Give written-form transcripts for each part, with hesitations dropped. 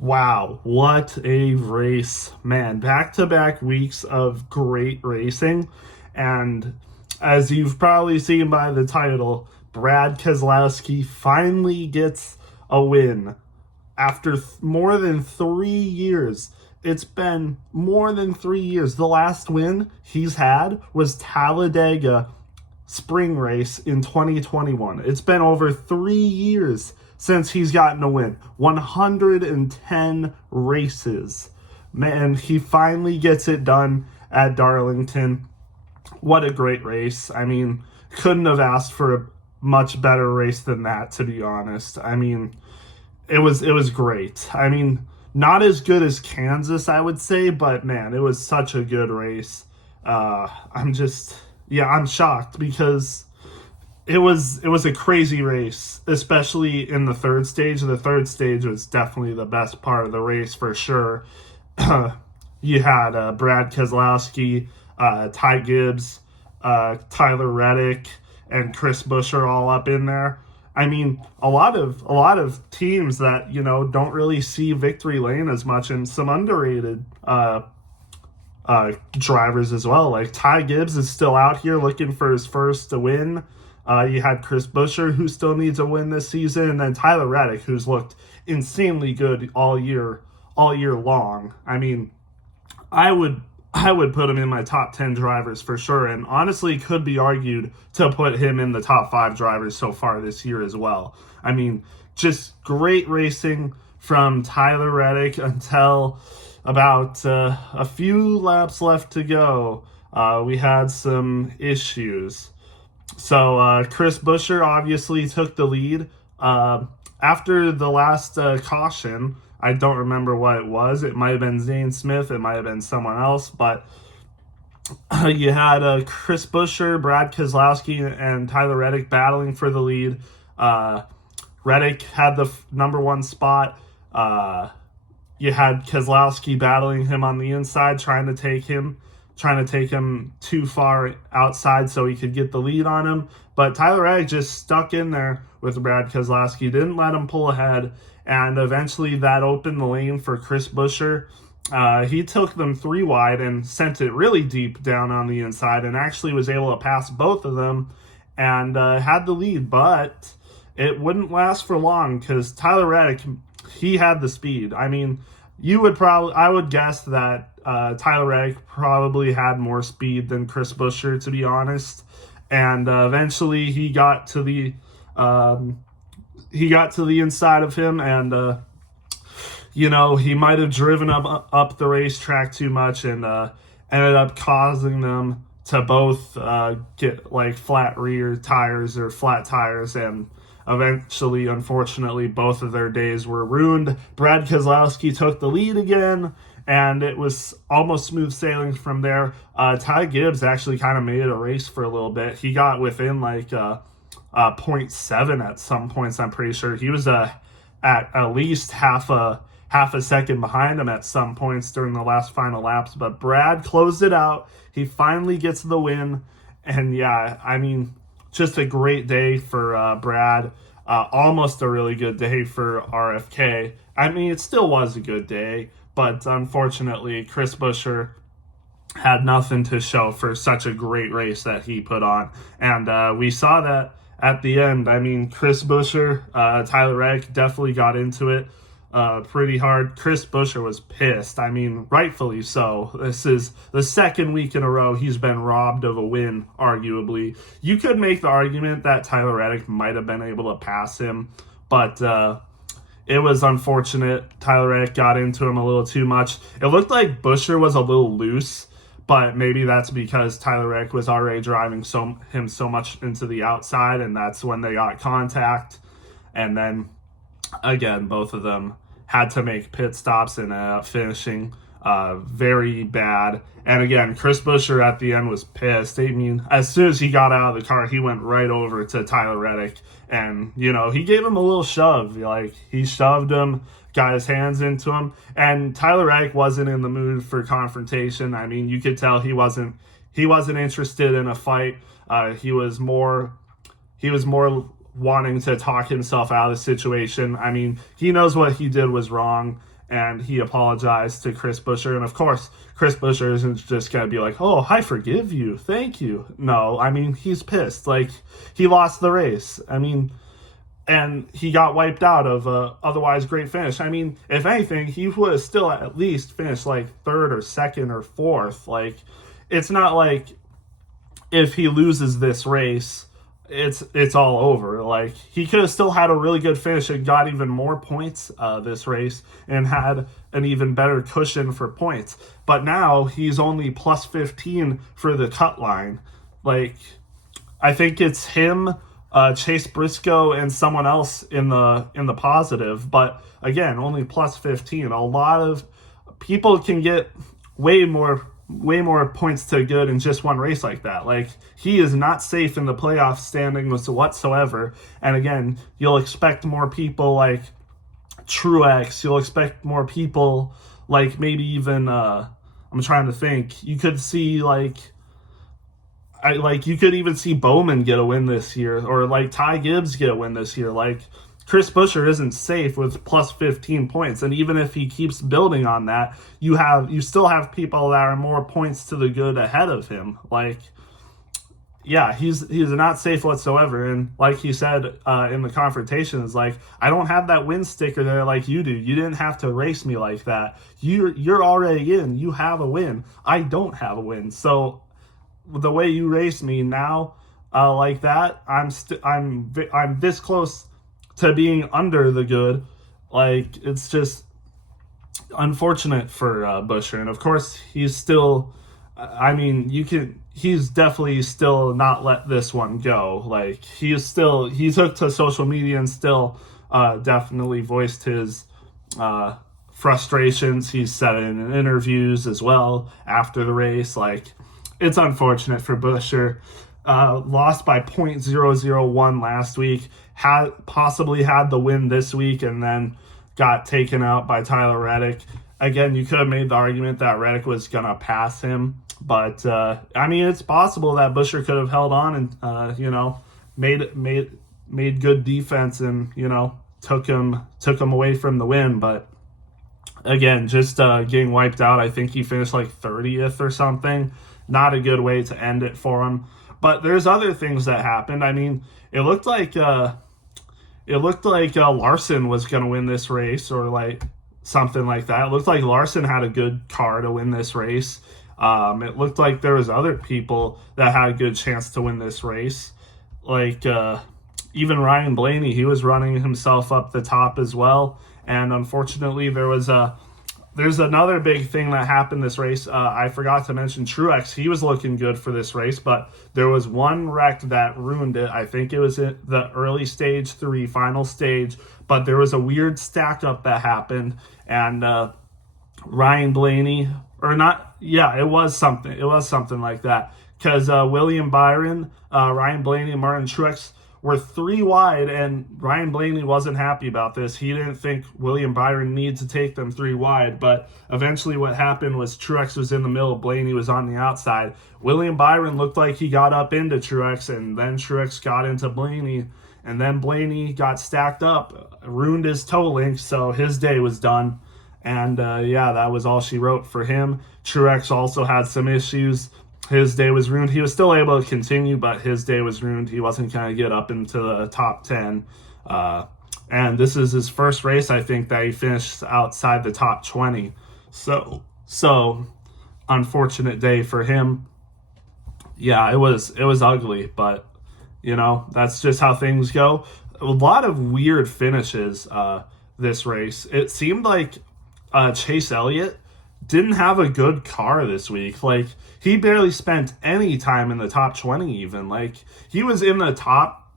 Wow, what a race, man. Back-to-back weeks of great racing. And as you've probably seen by the title, Brad Keselowski finally gets a win after more than 3 years. It's been more than 3 years. The last win he's had was Talladega spring race in 2021. It's been over 3 years since he's gotten a win. 110 races. Man, he finally gets it done at Darlington. What a great race. I mean, couldn't have asked for a much better race than that, to be honest. I mean, it was great. I mean, not as good as Kansas, I would say, but man, it was such a good race. I'm shocked because it was a crazy race, especially in the third stage. The third stage was definitely the best part of the race for sure. You had Brad Keselowski, Ty Gibbs, Tyler Reddick, and Chris Buescher all up in there. I mean, a lot of teams that don't really see victory lane as much, and some underrated drivers as well. Like Ty Gibbs is still out here looking for his first win. You had Chris Buescher, who still needs a win this season, and then Tyler Reddick, who's looked insanely good all year long. I mean, I would put him in my top 10 drivers for sure, and honestly could be argued to put him in the top 5 drivers so far this year as well. I mean, just great racing from Tyler Reddick until about a few laps left to go. We had some issues. So Chris Buescher obviously took the lead. After the last caution, I don't remember what it was. It might have been Zane Smith. It might have been someone else. But you had Chris Buescher, Brad Keselowski, and Tyler Reddick battling for the lead. Reddick had the number one spot. You had Keselowski battling him on the inside, trying to take him too far outside so he could get the lead on him. But Tyler Reddick just stuck in there with Brad Keselowski, didn't let him pull ahead, and eventually that opened the lane for Chris Buescher. He took them 3 wide and sent it really deep down on the inside, and actually was able to pass both of them and had the lead. But it wouldn't last for long because Tyler Reddick, he had the speed. I mean, I would guess that Tyler Reddick probably had more speed than Chris Buescher, to be honest. And eventually he got to the inside of him, and he might have driven up the racetrack too much, and ended up causing them to both get like flat rear tires or flat tires, and eventually, unfortunately, both of their days were ruined. Brad Keselowski took the lead again, and it was almost smooth sailing from there. Ty Gibbs actually kind of made it a race for a little bit. He got within like 0.7 at some points, I'm pretty sure. He was at least half a second behind him at some points during the last final laps. But Brad closed it out. He finally gets the win. And yeah, I mean, just a great day for Brad. Almost a really good day for RFK. I mean, it still was a good day, but unfortunately, Chris Buescher had nothing to show for such a great race that he put on. And we saw that at the end. I mean, Chris Buescher, Tyler Reddick definitely got into it pretty hard. Chris Buescher was pissed. I mean, rightfully so. This is the second week in a row he's been robbed of a win, arguably. You could make the argument that Tyler Reddick might have been able to pass him, but it was unfortunate. Tyler Reddick got into him a little too much. It looked like Buescher was a little loose, but maybe that's because Tyler Reddick was already driving him so much into the outside, and that's when they got contact. And then again, both of them had to make pit stops and finishing very bad. And again, Chris Buescher at the end was pissed. I mean, as soon as he got out of the car, he went right over to Tyler Reddick, and he gave him a little shove. Like, he shoved him, got his hands into him, and Tyler Reddick wasn't in the mood for confrontation. I mean, you could tell he wasn't interested in a fight. He was more wanting to talk himself out of the situation. I mean, he knows what he did was wrong, and he apologized to Chris Buescher. And of course, Chris Buescher isn't just going to be like, oh, I forgive you. Thank you. No, I mean, he's pissed. Like, he lost the race. I mean, and he got wiped out of a otherwise great finish. I mean, if anything, he would have still at least finished like third or second or fourth. Like, it's not like if he loses this race, it's all over. Like, he could have still had a really good finish and got even more points this race and had an even better cushion for points. But now he's only plus 15 for the cut line. Like, I think it's him, Chase Briscoe, and someone else in the positive. But again, only plus 15. A lot of people can get way more points to good in just one race like that. Like, he is not safe in the playoff standings whatsoever. And again, you'll expect more people like Truex. You'll expect more people like maybe even I'm trying to think. You could see you could even see Bowman get a win this year, or like Ty Gibbs get a win this year. Like, Chris Buescher isn't safe with plus 15 points, and even if he keeps building on that, you still have people that are more points to the good ahead of him. Like, yeah, he's not safe whatsoever. And like he said in the confrontation, is like, I don't have that win sticker there like you do. You didn't have to race me like that. You're already in. You have a win. I don't have a win. So the way you race me now like that, I'm this close to being under the good. Like, it's just unfortunate for Buescher. And of course, he's still, I mean, he's definitely still not let this one go. Like, he took to social media and still definitely voiced his frustrations. He's said it in interviews as well after the race. Like, it's unfortunate for Buescher. Lost by .001 last week. Possibly had the win this week and then got taken out by Tyler Reddick. Again, you could have made the argument that Reddick was going to pass him. But, I mean, it's possible that Buescher could have held on and, made good defense and, took him away from the win. But, again, just getting wiped out. I think he finished like 30th or something. Not a good way to end it for him. But there's other things that happened. I mean, it looked like Larson was going to win this race, or like something like that. It looked like Larson had a good car to win this race. It looked like there was other people that had a good chance to win this race. Like even Ryan Blaney, he was running himself up the top as well. And unfortunately, there's another big thing that happened this race. I forgot to mention Truex. He was looking good for this race, but there was one wreck that ruined it. I think it was in the early stage 3, final stage, but there was a weird stack up that happened, and Ryan Blaney, or not, yeah, it was something like that, because William Byron, Ryan Blaney, and Martin Truex were 3 wide, and Ryan Blaney wasn't happy about this. He didn't think William Byron needed to take them 3 wide, but eventually what happened was Truex was in the middle, Blaney was on the outside. William Byron looked like he got up into Truex, and then Truex got into Blaney, and then Blaney got stacked up, ruined his toe link, so his day was done. And that was all she wrote for him. Truex also had some issues. His day was ruined. He was still able to continue, but his day was ruined. He wasn't going to get up into the top 10. And this is his first race, I think, that he finished outside the top 20. So unfortunate day for him. Yeah, it was ugly, but, that's just how things go. A lot of weird finishes this race. It seemed like Chase Elliott didn't have a good car this week. Like, he barely spent any time in the top 20 even. Like, he was in the top,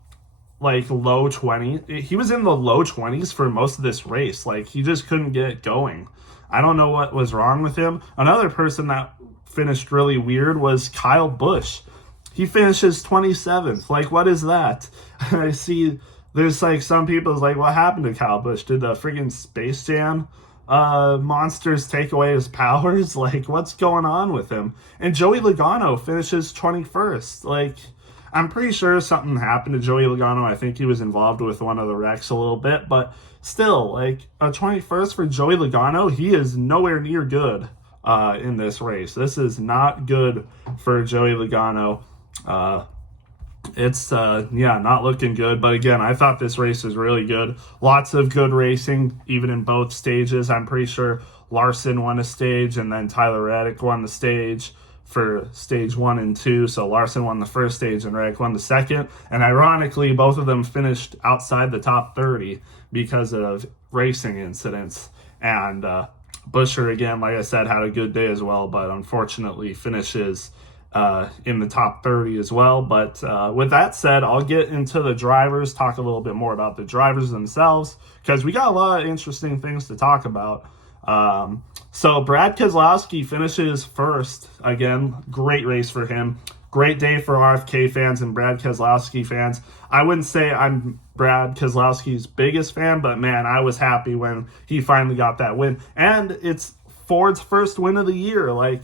low 20. He was in the low 20s for most of this race. Like, he just couldn't get it going. I don't know what was wrong with him. Another person that finished really weird was Kyle Busch. He finishes 27th. Like, what is that? I see there's, some people's like, what happened to Kyle Busch? Did the friggin' Space Jam monsters take away his powers? Like, what's going on with him? And Joey Logano finishes 21st. Like, I'm pretty sure something happened to Joey Logano. I think he was involved with one of the wrecks a little bit, but still, like a 21st for Joey Logano, he is nowhere near good in this race. This is not good for Joey Logano. It's not looking good. But again, I thought this race was really good. Lots of good racing, even in both stages. I'm pretty sure Larson won a stage, and then Tyler Reddick won the stage for stage 1 and 2. So Larson won the first stage and Reddick won the second. And ironically, both of them finished outside the top 30 because of racing incidents. And Buescher, again, like I said, had a good day as well, but unfortunately finishes in the top 30 as well. But with that said, I'll get into the drivers, talk a little bit more about the drivers themselves, because we got a lot of interesting things to talk about. So Brad Keselowski finishes first. Again, great race for him. Great day for RFK fans and Brad Keselowski fans. I wouldn't say I'm Brad Keselowski's biggest fan, but man, I was happy when he finally got that win. And it's Ford's first win of the year. Like,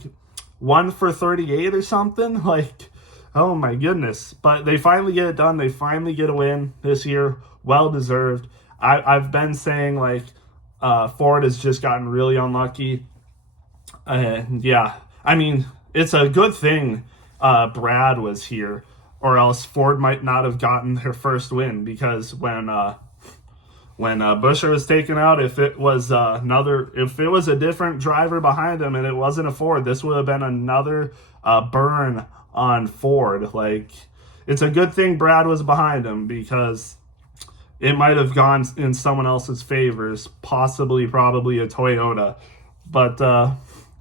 1 for 38 or something. Like, oh my goodness. But they finally get it done. They finally get a win this year. Well deserved. I've been saying, like, Ford has just gotten really unlucky. I mean, it's a good thing Brad was here, or else Ford might not have gotten their first win, because when Buescher was taken out, if it was a different driver behind him and it wasn't a Ford, this would have been another burn on Ford. Like, it's a good thing Brad was behind him, because it might have gone in someone else's favors, probably a Toyota. But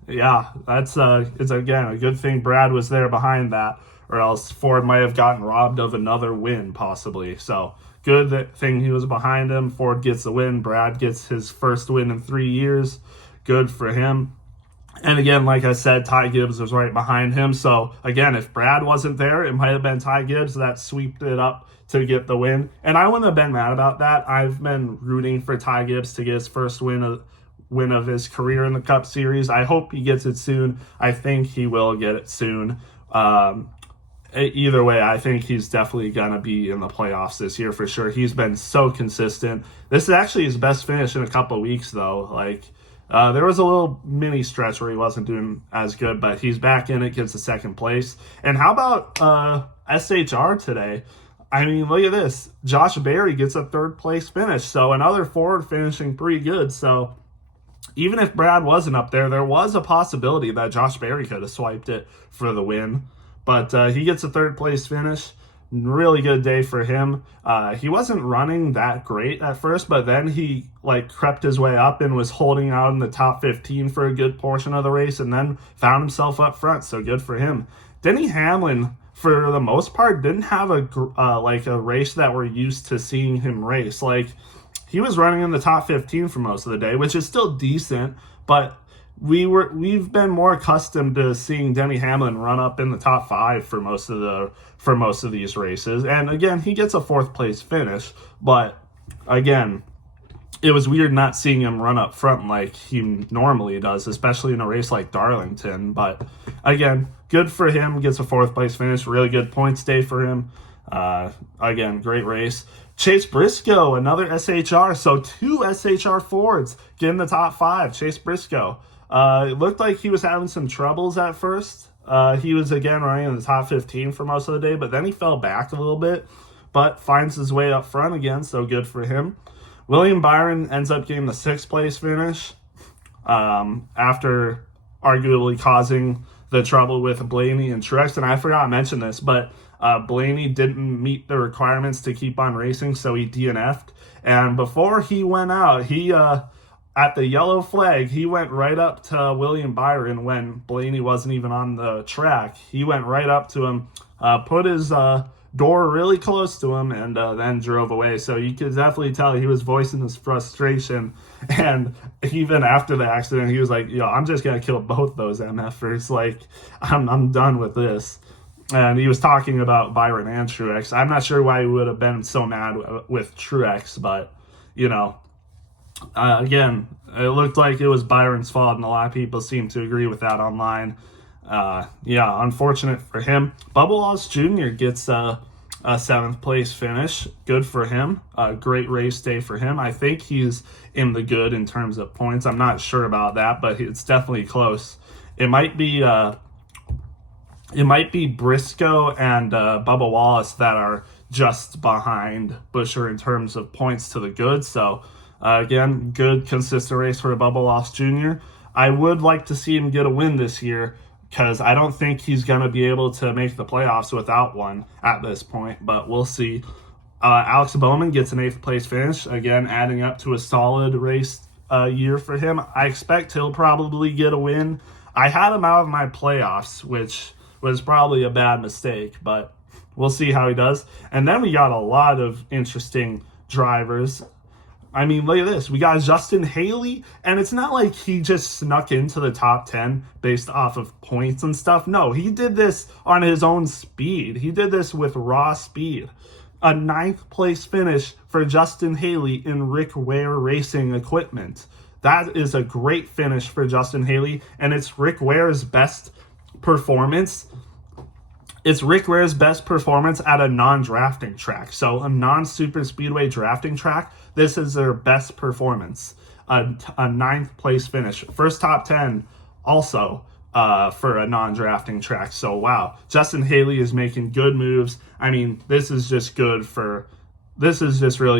it's again a good thing Brad was there behind that, or else Ford might have gotten robbed of another win possibly. So good thing he was behind him. Ford gets the win. Brad gets his first win in 3 years. Good for him. And again, like I said, Ty Gibbs was right behind him. So again, if Brad wasn't there, it might have been Ty Gibbs that sweeped it up to get the win. And I wouldn't have been mad about that. I've been rooting for Ty Gibbs to get his first win of his career in the Cup Series. I hope he gets it soon. I think he will get it soon. Either way, I think he's definitely going to be in the playoffs this year for sure. He's been so consistent. This is actually his best finish in a couple of weeks, though. Like, there was a little mini stretch where he wasn't doing as good, but he's back in it, gets the second place. And how about SHR today? I mean, look at this. Josh Berry gets a third place finish. So another Ford finishing pretty good. So even if Brad wasn't up there, there was a possibility that Josh Berry could have swiped it for the win. But he gets a third place finish. Really good day for him. He wasn't running that great at first, but then he crept his way up and was holding out in the top 15 for a good portion of the race, and then found himself up front. So good for him. Denny Hamlin, for the most part, didn't have a race that we're used to seeing him race. Like, he was running in the top 15 for most of the day, which is still decent, but we've been more accustomed to seeing Denny Hamlin run up in the top 5 for most of these races. And again, he gets a 4th place finish, but again, it was weird not seeing him run up front like he normally does, especially in a race like Darlington. But again, good for him, gets a 4th place finish, really good points day for him. Again, great race. Chase Briscoe, another SHR. So 2 SHR Fords get in the top 5. Chase Briscoe. It looked like he was having some troubles at first. He was, again, running in the top 15 for most of the day, but then he fell back a little bit, but finds his way up front again, so good for him. William Byron ends up getting the 6th place finish after arguably causing the trouble with Blaney and Truex. And I forgot to mention this, but Blaney didn't meet the requirements to keep on racing, so he DNF'd. And before he went out, he at the yellow flag, he went right up to William Byron when Blaney wasn't even on the track. He went right up to him, put his door really close to him, and then drove away. So you could definitely tell he was voicing his frustration. And even after the accident, he was like, "Yo, I'm just gonna kill both those MFers. Like, I'm done with this." And he was talking about Byron and Truex. I'm not sure why he would have been so mad with Truex, but again, it looked like it was Byron's fault, and a lot of people seem to agree with that online. Yeah, unfortunate for him. Bubba Wallace Jr. gets a 7th place finish. Good for him. Great race day for him. I think he's in the good in terms of points. I'm not sure about that, but it's definitely close. It might be Briscoe and Bubba Wallace that are just behind Buescher in terms of points to the good. So again, good consistent race for Bubba Wallace Jr. I would like to see him get a win this year, because I don't think he's going to be able to make the playoffs without one at this point, but we'll see. Alex Bowman gets an 8th place finish, again adding up to a solid race year for him. I expect he'll probably get a win. I had him out of my playoffs, which was probably a bad mistake, but we'll see how he does. And then we got a lot of interesting drivers. I mean, look at this. We got Justin Haley, and it's not like he just snuck into the top 10 based off of points and stuff. No, he did this on his own speed. He did this with raw speed. A 9th place finish for Justin Haley in Rick Ware Racing equipment. That is a great finish for Justin Haley, and it's Rick Ware's best performance. It's Rick Ware's best performance at a non-drafting track. So a non-super speedway drafting track, this is their best performance. A 9th place finish. First top 10 also for a non-drafting track. So wow, Justin Haley is making good moves. I mean, this is just really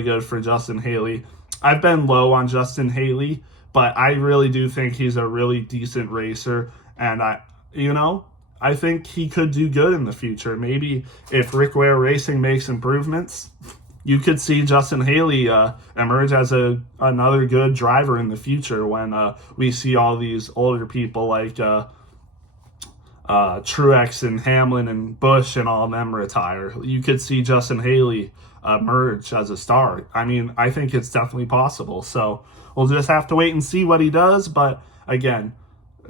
good for Justin Haley. I've been low on Justin Haley, but I really do think he's a really decent racer, and I think he could do good in the future. Maybe if Rick Ware Racing makes improvements, you could see Justin Haley emerge as another good driver in the future when we see all these older people like Truex and Hamlin and Busch and all of them retire. You could see Justin Haley emerge as a star. I mean, I think it's definitely possible. So we'll just have to wait and see what he does. But again,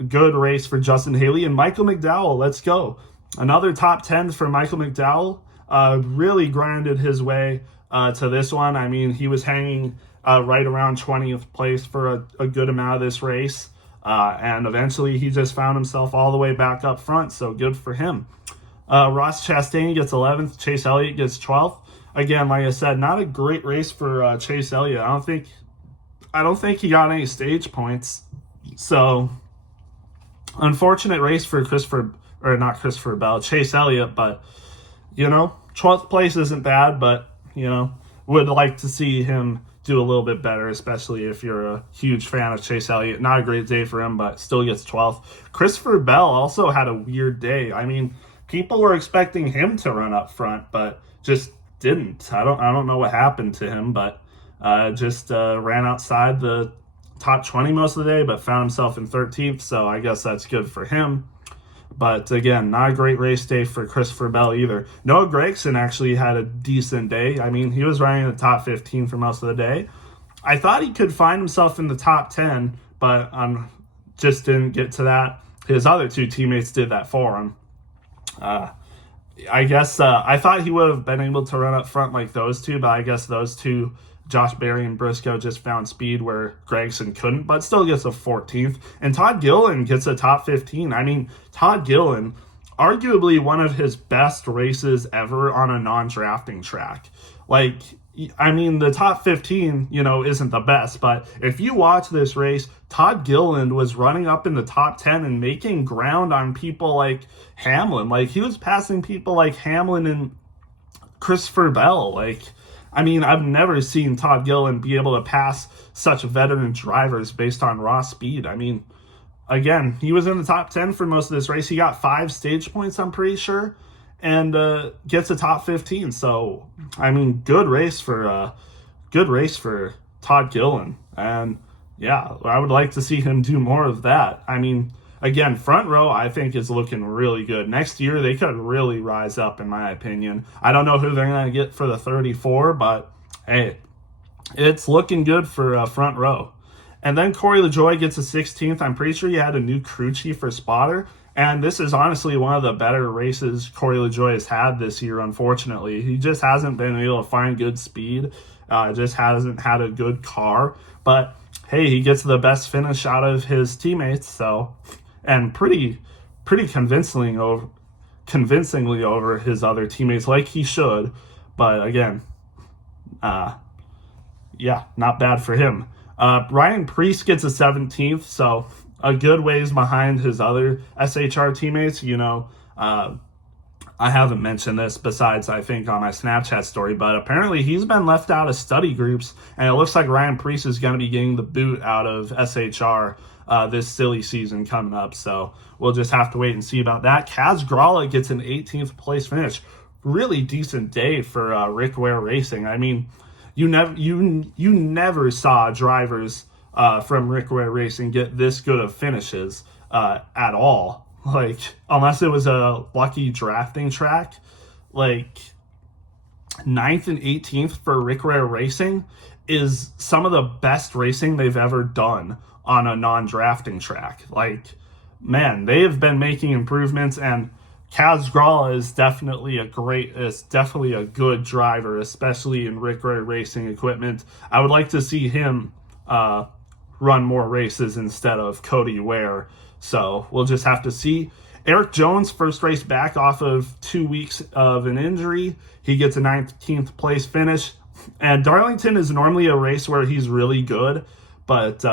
good race for Justin Haley. And Michael McDowell, let's go. Another top 10 for Michael McDowell. Really grinded his way to this one. I mean, he was hanging right around 20th place for a good amount of this race. And eventually he just found himself all the way back up front. So good for him. Ross Chastain gets 11th. Chase Elliott gets 12th. Again, like I said, not a great race for Chase Elliott. I don't think he got any stage points. So unfortunate race for Chase Elliott, but 12th place isn't bad, but would like to see him do a little bit better, especially if you're a huge fan of Chase Elliott. Not a great day for him, but still gets 12th. Christopher Bell also had a weird day. I mean, people were expecting him to run up front, but just didn't. I don't know what happened to him, but just ran outside the top 20 most of the day, but found himself in 13th, so I guess that's good for him. But again, not a great race day for Christopher Bell either. Noah Gragson actually had a decent day. I mean, he was running in the top 15 for most of the day. I thought he could find himself in the top 10, but just didn't get to that. His other two teammates did that for him. I guess I thought he would have been able to run up front like those two, but I guess those two, Josh Berry and Briscoe, just found speed where Gregson couldn't, but still gets a 14th. And Todd Gilliland gets a top 15. I mean, Todd Gilliland, arguably one of his best races ever on a non-drafting track. The top 15, isn't the best, but if you watch this race, Todd Gilliland was running up in the top 10 and making ground on people like Hamlin. He was passing people like Hamlin and Christopher Bell. I've never seen Todd Gilliland be able to pass such veteran drivers based on raw speed. Again, he was in the top 10 for most of this race. He got 5 stage points, I'm pretty sure, and gets a top 15. So, good race for Todd Gilliland. And yeah, I would like to see him do more of that. Again, front row, I think, is looking really good. Next year, they could really rise up, in my opinion. I don't know who they're going to get for the 34, but hey, it's looking good for front row. And then Corey LaJoie gets a 16th. I'm pretty sure he had a new crew chief for spotter. And this is honestly one of the better races Corey LaJoie has had this year, unfortunately. He just hasn't been able to find good speed. Just hasn't had a good car. But hey, he gets the best finish out of his teammates, so... And pretty pretty convincingly over his other teammates, like he should. But again, yeah, not bad for him. Ryan Preece gets a 17th, so a good ways behind his other SHR teammates. I haven't mentioned this besides, I think, on my Snapchat story, but apparently he's been left out of study groups, and it looks like Ryan Preece is going to be getting the boot out of SHR this silly season coming up. So we'll just have to wait and see about that. Kaz Gralla gets an 18th place finish. Really decent day for Rick Ware Racing. I mean, you never saw drivers from Rick Ware Racing get this good of finishes at all. Like, unless it was a lucky drafting track, like 9th and 18th for Rick Ware Racing is some of the best racing they've ever done on a non-drafting track. Like, man, they have been making improvements, and Kaz Gralla is definitely a good driver, especially in Rick Ware Racing equipment. I would like to see him run more races instead of Cody Ware. So we'll just have to see. Eric Jones, first race back off of 2 weeks of an injury. He gets a 19th place finish. And Darlington is normally a race where he's really good. But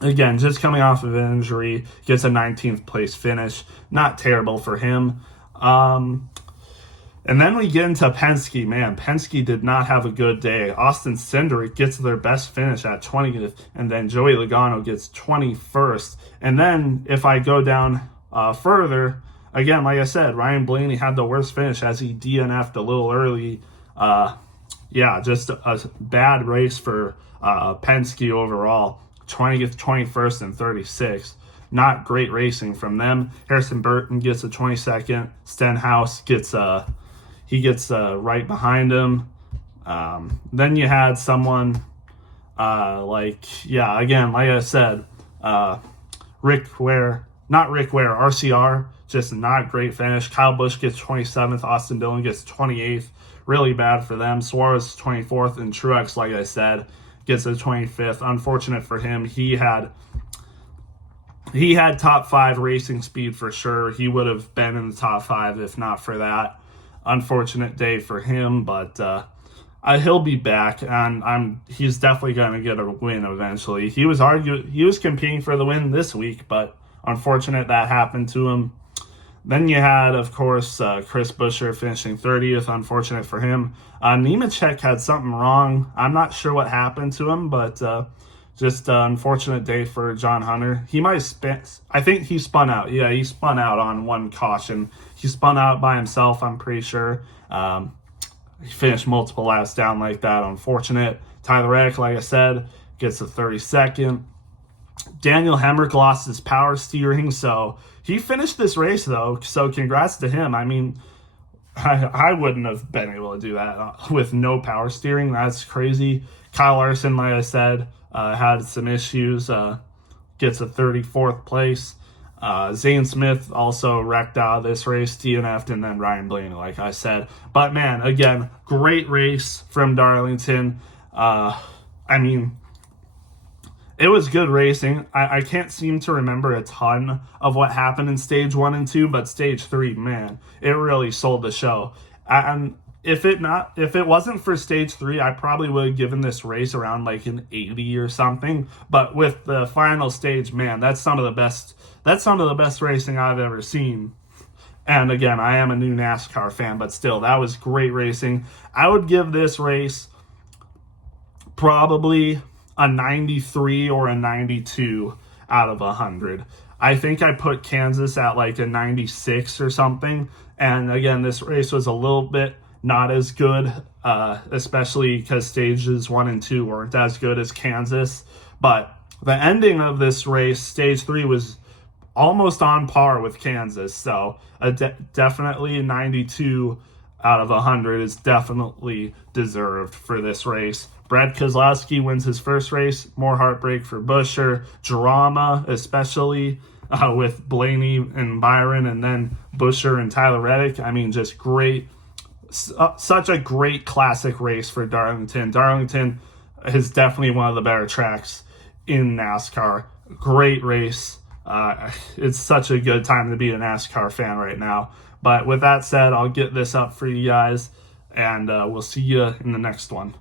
again, just coming off of an injury, gets a 19th place finish. Not terrible for him. And then we get into Penske. Man, Penske did not have a good day. Austin Cindric gets their best finish at 20th, and then Joey Logano gets 21st. And then if I go down further, again, like I said, Ryan Blaney had the worst finish as he DNF'd a little early. Just a bad race for Penske overall. 20th, 21st, and 36th. Not great racing from them. Harrison Burton gets a 22nd. Stenhouse gets right behind him. Then you had someone like I said, RCR, just not great finish. Kyle Busch gets 27th. Austin Dillon gets 28th. Really bad for them. Suarez 24th, and Truex, like I said, gets a 25th. Unfortunate for him. He had top 5 racing speed for sure. He would have been in the top 5 if not for that. Unfortunate day for him, but he'll be back, and he's definitely going to get a win eventually. He was competing for the win this week, but unfortunate that happened to him. Then you had, of course, Chris Buescher finishing 30th. Unfortunate for him. Nemechek had something wrong. I'm not sure what happened to him, but just an unfortunate day for John Hunter. I think he spun out. Yeah, he spun out on one caution. He spun out by himself, I'm pretty sure. He finished multiple laps down like that. Unfortunate. Tyler Reddick, like I said, gets a 32nd. Daniel Hemrick lost his power steering, so he finished this race, though, so congrats to him. I mean, I wouldn't have been able to do that with no power steering. That's crazy. Kyle Larson, like I said, had some issues, gets a 34th place. Zane Smith also wrecked out of this race, DNF'd, and then Ryan Blaney, like I said. But, man, again, great race from Darlington. It was good racing. I can't seem to remember a ton of what happened in stage 1 and 2, but stage 3, man, it really sold the show. And if it wasn't for stage 3, I probably would have given this race around like an 80 or something. But with the final stage, man, that's some of the best racing I've ever seen. And again, I am a new NASCAR fan, but still, that was great racing. I would give this race probably a 93 or a 92 out of 100. I think I put Kansas at like a 96 or something. And again, this race was a little bit not as good, especially because stages 1 and 2 weren't as good as Kansas. But the ending of this race, stage 3, was almost on par with Kansas. So definitely a 92 out of 100 is definitely deserved for this race. Brad Keselowski wins his first race. More heartbreak for Buescher. Drama, especially with Blaney and Byron, and then Buescher and Tyler Reddick. I mean, just great. Such a great classic race for Darlington. Darlington is definitely one of the better tracks in NASCAR. Great race. It's such a good time to be a NASCAR fan right now. But with that said, I'll get this up for you guys, and we'll see you in the next one.